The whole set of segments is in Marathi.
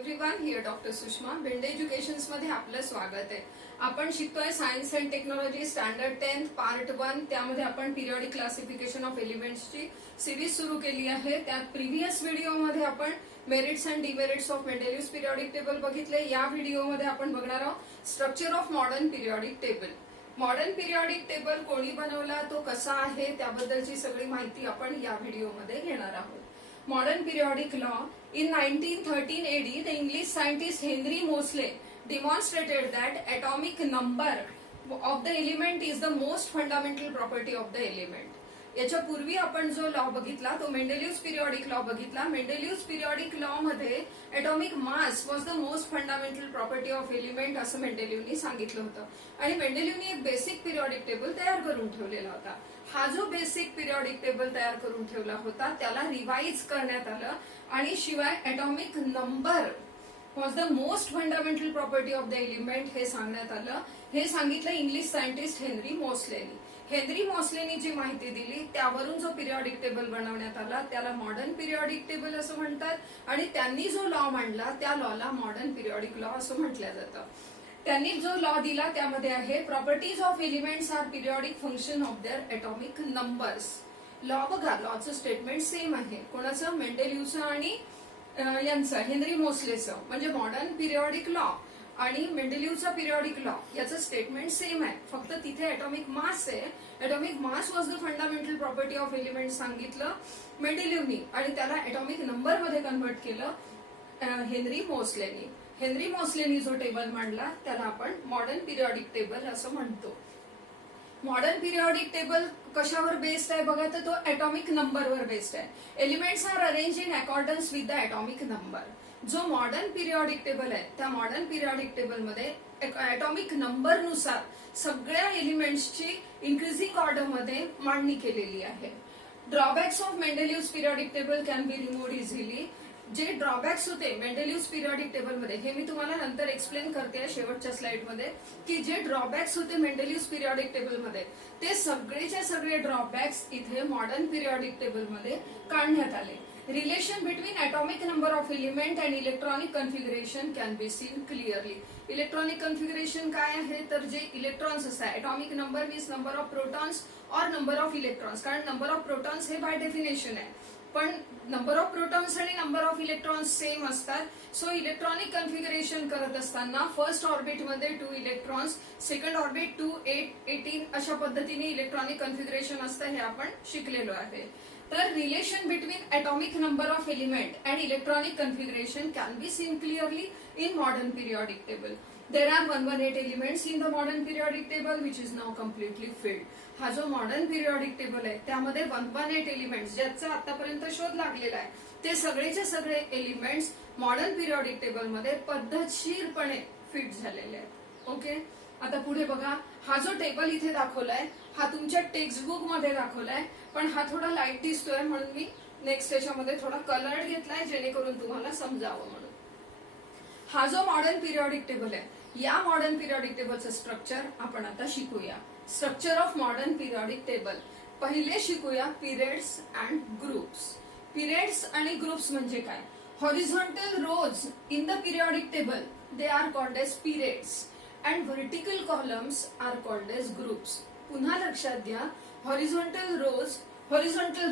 Everyone, here doctor Sushma. Bende educations मध्ये आपलं स्वागत आहे. आपण शिकतोय science and technology standard 10 part 1. त्यामध्ये आपण पिरियडिक क्लासिफिकेशन ऑफ एलिमेंट्सची सिरीज सुरू केली आहे. त्यात प्रिव्हियस व्हिडिओमध्ये आपण merits and demerits of Mendeleev's periodic table बघितले. या व्हिडिओमध्ये आपण बघणार आहोत structure of modern periodic table. Modern periodic table कोणी बनवला, तो कसा आहे, त्याबद्दलची सगळी माहिती आपण या व्हिडिओमध्ये घेणार आहोत. Modern periodic law. In 1913 AD, the English scientist Henry Moseley demonstrated that atomic number of the element is the most fundamental property of the element. याच्या पूर्वी आपण जो लॉ बघितला तो मेंडेलियस पिरियडिक लॉ बघितला. मेंडेलियस पिरियडिक लॉ मध्ये atomic mass was the most fundamental property of element असं मेंडेलिव्हनी सांगितलं होतं. आणि मेंडेलिव्हनी एक बेसिक पिरियडिक टेबल तयार करून ठेवलेला होता. हा जो बेसिक पिरियडिक टेबल तयार करून ठेवला होता त्याला रिवाइज करण्यात आलं आणि शिवाय atomic number was the most fundamental property of the element हे सांगण्यात आलं. हे सांगितलं इंग्लिश सायंटिस्ट हेनरी मोस्लेनी. हेनरी मोस्लेनी जी माहिती दिली त्यावरून जो पिरियडिक टेबल बनवण्यात आला त्याला मॉडर्न पिरियडिक टेबल असं म्हणतात. आणि त्यांनी जो लॉ मांडला त्या लॉला मॉडर्न पिरियडिक लॉ असं म्हटलं जातं. त्यांनी जो लॉ दिला त्यामध्ये आहे properties of elements are periodic function of their atomic numbers. Law बघा, लॉचं स्टेटमेंट सेम आहे. कोणाचं? मेंडेलिव्हचं आणि यांचं हेनरी मोस्लेचं. म्हणजे मॉडर्न पिरियडिक लॉ आणि मेंडेलिव्हचा पिरियडिक लॉ याचं स्टेटमेंट सेम आहे. फक्त तिथे एटॉमिक मास आहे. Atomic mass was the fundamental property of element सांगितलं मेंडेलिव्हनी आणि त्याला एटॉमिक नंबर मध्ये कन्व्हर्ट केलं हेनरी मोस्लेनी. हेनरी मोस्लेनी जो टेबल मांडला त्याला आपण मॉडर्न पिरियडिक टेबल असं म्हणतो. मॉडर्न पिरियडिक टेबल कशावर बेस्ड आहे बघा, तर तो एटॉमिक नंबरवर बेस्ड आहे. Elements are arrange in accordance with the atomic number. जो मॉडर्न पिरियडिक टेबल आहे त्या मॉडर्न पिरियडिक टेबल मध्ये एटॉमिक नंबर नुसार सगळ्या एलिमेंट्सची इन्क्रीजिंग ऑर्डर मध्ये मांडणी केलेली आहे. Drawbacks of Mendeleev's periodic table can be removed easily. जे ड्रॉबॅक्स होते मेंडेलिव्हस पिरियडिक टेबल मध्ये हे मी तुम्हाला नंतर एक्सप्लेन करते शेवटच्या स्लाइड मध्ये की जे ड्रॉबॅक्स होते मेंडेलिव्हस पिरियडिक टेबल मध्ये ते सगळेच्या सगळे ड्रॉबॅक्स इथे मॉडर्न पिरियडिक टेबल मध्ये काढण्यात आले. Relation between atomic number of element and electronic configuration can be seen clearly. Electronic configuration काय आहे, तर जे इलेक्ट्रॉन्स असतात, atomic number means number of protons और नंबर ऑफ इलेक्ट्रॉन्स. कारण नंबर ऑफ प्रोटॉन्स हे बाय डेफिनेशन आहे, पण नंबर ऑफ प्रोटॉन्स आणि नंबर ऑफ इलेक्ट्रॉन्स सेम असतात. सो इलेक्ट्रॉनिक कन्फिगरेशन करत असताना फर्स्ट ऑर्बिट मध्ये 2 इलेक्ट्रॉन्स, सेकंड ऑर्बिट 2, 8, 18 अशा पद्धतीने इलेक्ट्रॉनिक कन्फिगरेशन असतं. हे आपण शिकलेलो आहे. तर relation between atomic number of element and electronic configuration can be seen clearly in modern periodic table. There are 118 elements in the modern periodic table which is now completely filled. हा जो मॉडर्न पिरियडिक टेबल आहे त्यामध्ये 118 एलिमेंट्स ज्याचा आतापर्यंत शोध लागलेला आहे ते सगळेचे सगळे एलिमेंट्स मॉडर्न पिरियडिक टेबल मध्ये पद्धतशीरपणे फिट झालेले आहेत. ओके, आता पुढे बघा. हा जो टेबल इथे दाखवलाय हा तुमच्या टेक्स्टबुक मध्ये दाखवलाय, पण हा थोडा लाईट दिसतोय म्हणून मी नेक्स्ट याच्यामध्ये थोडा कलर्ड घेतलाय जेणेकरून तुम्हाला समजावं म्हणून. हा जो मॉडर्न पिरियडिक टेबल आहे या मॉडर्न पिरियडिक टेबलचं स्ट्रक्चर आपण आता शिकूया. Structure of modern periodic table. पहिले शिकूया पिरियड्स अँड ग्रुप्स. पिरियड्स आणि ग्रुप्स म्हणजे काय? Horizontal rows in the periodic table they are called as periods and vertical columns are called as groups. पुन्हा लक्षात घ्या, हॉरिझॉन्टल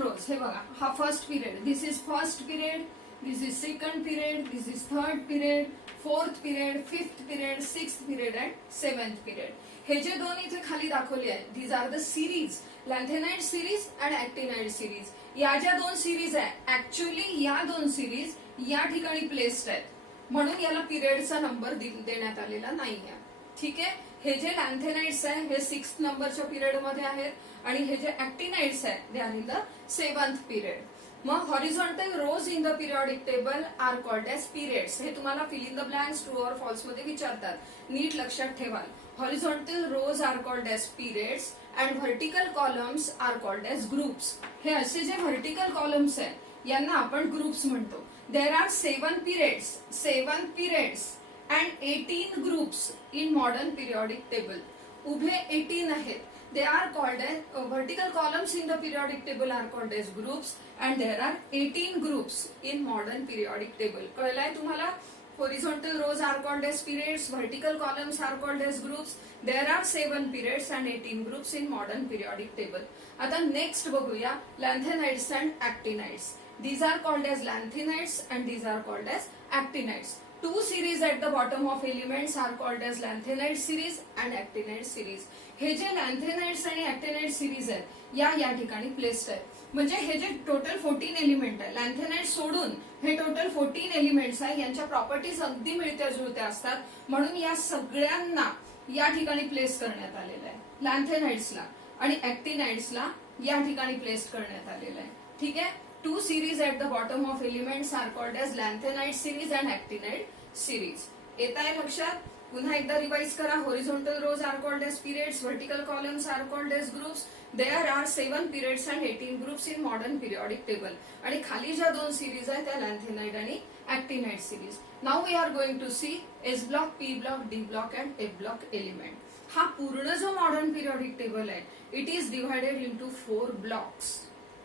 रोज हे बघा, हा first period, this is first period, this is second period, this is third period, fourth period, fifth period, sixth period and seventh period. हे जे दोन इथे खाली दाखवले आहेत these are the series, lanthanide series and actinide series. या ज्या दोन सिरीज आहे ऍक्च्युअली या दोन सिरीज या ठिकाणी प्लेस्ड आहेत म्हणून याला पिरियडचा नंबर देण्यात आलेला नाहीये. ठीक आहे, हे जे लॅन्थेनाइड्स आहे हे 6th नंबरच्या पिरियड मध्ये आहेत आणि हे जे ऍक्टिनाइड्स आहे they are in the 7th period. मग horizontal rows in the periodic table are called as periods. हे तुम्हाला fill in the blanks true or false मध्ये विचारतात, नीट लक्षात ठेवा. Horizontal rows are called as periods and vertical columns are called as groups. हे असे जे व्हर्टिकल कॉलम्स आहेत यांना आपण ग्रुप्स म्हणतो. There are 7 periods and 18 groups in modern periodic table. उभे 18 आहेत. They are called as vertical columns in the periodic table are called as groups and there are 18 groups in modern periodic table. कळलंय तुम्हाला? horizontal rows are called as periods, vertical columns are called as groups. There are 7 periods and 18 groups in modern periodic table. आता next बघूया lanthanides and actinides. These are called as lanthanides and these are called as actinides. Two series at the bottom of elements are called as lanthanide series and actinide series. हे जे लॅन्थेनाइड्स आणि ऍक्टिनाइड सिरीज आहेत या ठिकाणी प्लेस्ड आहेत. म्हणजे हे जे टोटल 14 एलिमेंट आहे लॅन्थेनाइड सोडून हे टोटल 14 एलिमेंट्स आहे यांच्या प्रॉपर्टीज अगदी मिळत्या जुळत्या असतात. म्हणून या सगळ्यांना या ठिकाणी प्लेस करण्यात आलेलं आहे. लॅन्थेनाइड्सला आणि ऍक्टिनाइड्सला या ठिकाणी प्लेस करण्यात आलेलं आहे. ठीक आहे. Two series at the bottom of elements are called as lanthanide series and actinide series. येत आहे लक्षात? पुन्हा एकदा रिवाइज करा. horizontal rows are called as periods, vertical columns are called as groups. There are 7 periods and 18 groups in modern periodic table. आणि खाली ज्या दोन सिरीज आहेत त्या lanthanide आणि actinide series. Now we are going to see S block, P block, D block and F block element. हा पूर्ण जो modern periodic table आहे it is divided into 4 blocks.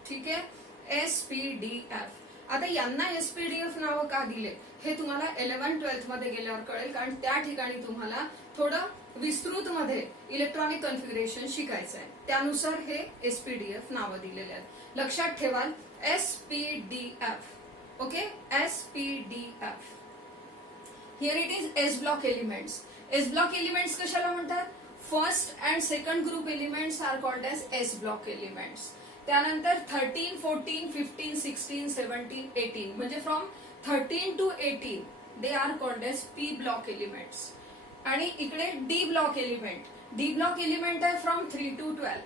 ठीक आहे. SPDF. आता यांना SPDF नाव का दिले हे तुम्हाला 11-12 मध्ये गेल्यावर कळेल, कारण त्या ठिकाणी तुम्हाला थोडं विस्तृत मध्ये इलेक्ट्रॉनिक कॉन्फिगरेशन शिकायचं आहे. त्यानुसार हे SPDF नाव दिलेले आहेत. लक्षात ठेवा SPDF. Okay. SPDF. Here it is S block elements. S block elements कशाला म्हणतात? First and second group elements are called as S block elements. त्यानंतर 13, 14, 15, 16, 17, 18 म्हणजे from 13 to 18 they are called as P block elements. आणि इकडे D block element. D block element आहे from 3 to 12.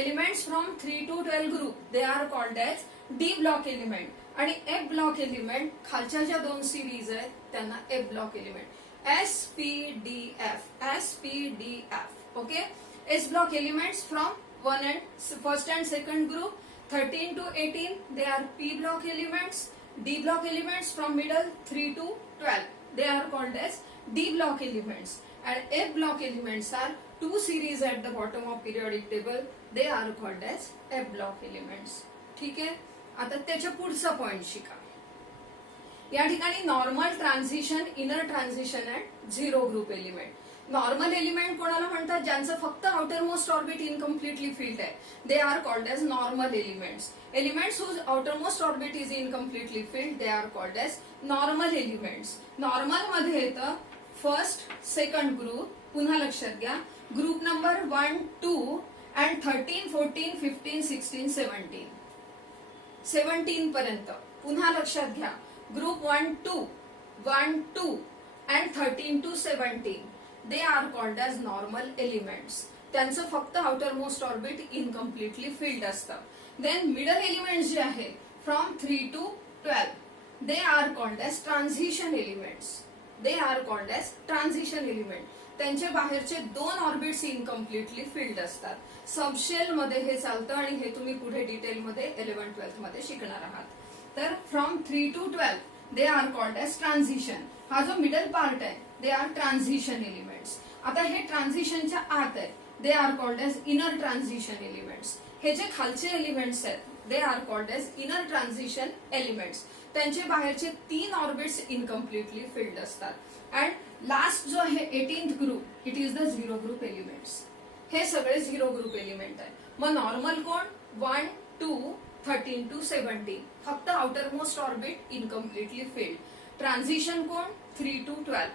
Elements from 3 to 12 group they are called age D block element. आणि F ब्लॉक एलिमेंट खालच्या ज्या दोन सिरीज आहेत त्यांना F block element. SPDF. SPDF. Okay. S block elements from first and second group 13 to 18 they are P block elements. D block elements from middle 3 to 12 they are called as D block elements. And F block elements are two series at the bottom of periodic table they are called as F block elements. ठीक आहे. आता त्याच्या पुढचा पॉइंट शिका. या ठिकाणी normal transition, inner transition and zero group element. Normal element कोणाला म्हणतात? ज्यांचं फक्त outermost orbit incompletely filled आहे they are called as normal elements. Elements whose outermost orbit is incompletely filled they are called as normal elements. Normal मध्ये येतं फर्स्ट सेकंड ग्रुप. पुन्हा लक्षात घ्या ग्रुप नंबर 1, 2 अँड 13, 14, 15, 16, 17. 17 पर्यंत पुन्हा लक्षात घ्या group 1, 2 and 13 to 17 they are called as normal elements. त्यांचं फक्त outermost orbit incompletely filled असतं. देन मिडल एलिमेंट्स जे आहे from 3 to 12 they are called as transition elements. They are called as transition element. त्यांचे बाहेरचे दोन ऑर्बिट्स इनकम्प्लिटली फिल्ड असतात. सबशेल मध्ये हे चालतं आणि हे तुम्ही पुढे डिटेलमध्ये 11-12 मध्ये शिकणार आहात. तर from 3 to 12 they are called as transition. हा जो मिडल पार्ट आहे दे आर ट्रान्झिशन एलिमेंट्स. आता हे ट्रान्झिशनच्या आत आहे they are called as inner transition elements. हे जे खालचे एलिमेंट्स आहेत they are called as inner transition elements. त्यांचे बाहेरचे 3 ऑर्बिट्स इनकम्प्लिटली फिल्ड असतात. अँड लास्ट जो आहे 18th group it is the zero group elements. हे सगळे झिरो ग्रुप एलिमेंट आहे. मग नॉर्मल कोण? 1, 2, 13 to 17 फक्त outermost orbit incompletely filled. Transition कोण? 3 to 12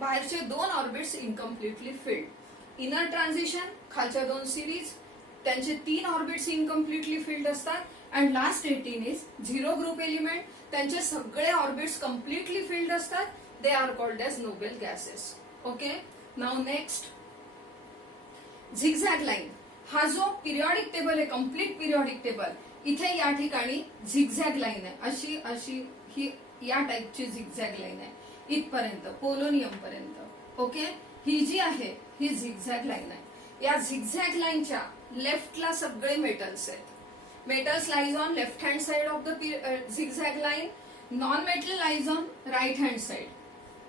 बाहेरचे दोन orbits incompletely filled. Inner transition खालच्या दोन सिरीज त्यांचे 3 ऑर्बिट्स इनकम्प्लिटली फिल्ड असतात. And last 18 is zero group element. त्यांचे सगळे ऑर्बिट्स कम्प्लिटली फिल्ड असतात. They are called as noble gases. Okay. Now next zigzag line. हा जो पिरियॉडिक टेबल आहे कम्प्लीट पिरियॉडिक टेबल इथे या ठिकाणी झिगझॅग लाईन आहे. अशी अशी ही या टाइपची झिगझॅग लाईन आहे इथपर्यंत पोलोनियम पर्यंत. ओके. ही जी आहे ही झिगझॅग लाईन आहे. या झिगझॅग लाईनच्या लेफ्टला सगळे मेटल्स आहेत. Metals lies on left hand side of the zigzag line. Non metal lies on right hand side.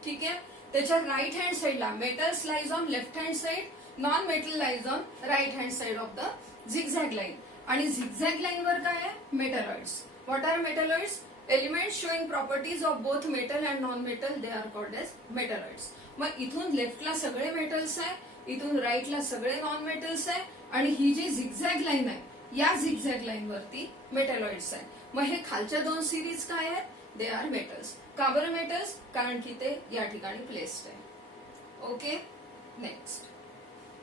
ठीक आहे. त्याच्या राईट हँड साइडला metals lies on left hand side, non metal lies on right hand side of the zigzag line. आणि झिगझॅग लाईन वर काय आहे? Metalloids. What are metalloids? Element showing properties of both metal and non metal they are called as metalloids. मग इथून लेफ्टला सगळे मेटल्स आहे, इथून राईटला सगळे नॉन मेटल्स आहे आणि ही जी झिगझॅग लाईन आहे या झिगझॅग लाईन वरती मेटलॉइड्स आहे. मग हे खालच्या दोन सिरीज काय आहेत? They R metals. का बरं मेटल्स? कारण की ते या ठिकाणी प्लेस्ड आहे. Okay, next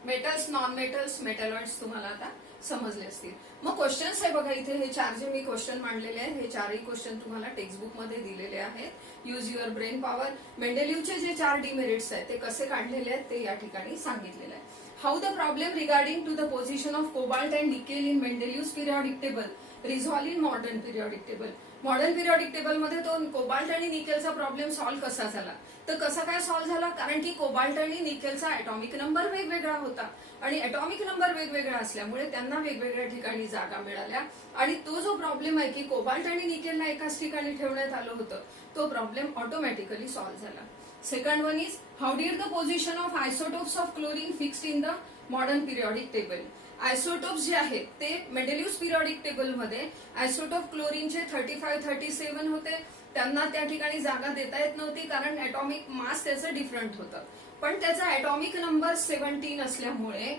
metals, non metals, metalloids तुम्हाला आता समजले असतील. मग क्वेश्चन्स आहे बघा इथे, हे चार जे मी क्वेश्चन मांडलेले आहेत हे चारही क्वेश्चन तुम्हाला टेक्स्टबुक मध्ये दिलेले आहेत. Use your brain power. मेंडेलिव्हचे जे 4 डिमेरिट्स आहेत ते कसे काढलेले आहेत ते या ठिकाणी सांगितलेले आहे. How the problem regarding to the position of cobalt and nickel in Mendeleev's periodic table resolve in modern periodic table. Modern periodic table मध्ये तो कोबाल्ट आणि निकेलचा प्रॉब्लेम सॉल्व्ह कसा झाला? तर कसा काय सॉल्व्ह झाला? कारण की कोबाल्ट आणि निकेलचा ॲटॉमिक नंबर वेगवेगळा होता आणि ॲटॉमिक नंबर वेगवेगळा असल्यामुळे त्यांना वेगवेगळ्या ठिकाणी जागा मिळाल्या आणि तो जो प्रॉब्लेम आहे की कोबाल्ट आणि निकेलला एकाच ठिकाणी ठेवण्यात आलं होतं तो प्रॉब्लेम ऑटोमॅटिकली सॉल्व्ह झाला. Second one is how did the position of isotopes of chlorine fixed in the modern periodic table. Isotopes जे आहेत ते मेंडेलिव्हज पिरियॉडिक टेबल मध्ये आयसोटोप क्लोरीनचे 35, 37 होते. त्यांना त्या ठिकाणी जागा देता येत नव्हती कारण ॲटॉमिक मास त्याचं डिफरंट होतं. पण त्याचा ॲटॉमिक नंबर 17 असल्यामुळे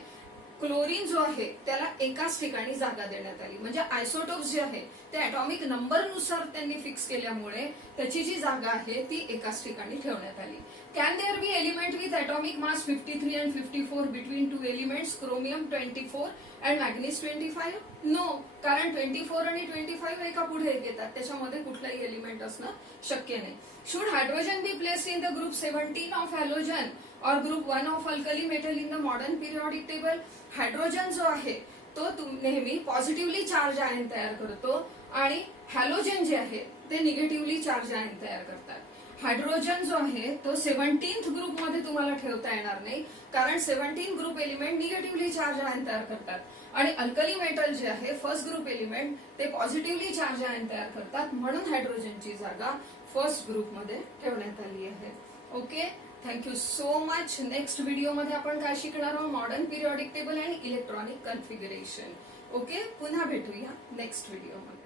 क्लोरीन जो आहे त्याला एकाच ठिकाणी जागा देण्यात आली. म्हणजे आयसोटोप्स जे आहे ते ॲटॉमिक नंबरनुसार त्यांनी फिक्स केल्यामुळे त्याची जी जागा आहे ती एकाच ठिकाणी ठेवण्यात आली. Can there be element with atomic mass 53 and 54 between 2 elements chromium 24 and manganese 25? No, कारण 24 आणि 25 एका पुढे एक येतात, त्याच्यामध्ये कुठलाही एलिमेंट असणं शक्य नाही. Should hydrogen be placed in the group 17 of halogen और group 1 of alkali metal in the modern periodic table. Hydrogen जो आहे तो नेहमी पॉझिटिव्हली चार्ज आयन तयार करतो आणि हॅलोजन जे आहे ते निगेटिव्हली चार्ज आयन तयार करतात. हायड्रोजन जो आहे तो 17th ग्रुप मध्ये तुम्हाला ठेवता येणार नाही कारण 17 group element negatively charge ion तयार करतात आणि अल्कली मेटल जे आहे फर्स्ट ग्रुप एलिमेंट ते पॉझिटिव्हली चार्ज आयन तयार करतात, म्हणून हायड्रोजनची जागा फर्स्ट ग्रुप मध्ये ठेवण्यात आली आहे. Okay, thank you so much. Next व्हिडिओमध्ये आपण काय शिकणार आहोत? Modern periodic table and electronic configuration. Okay, पुन्हा भेटूया नेक्स्ट व्हिडिओमध्ये.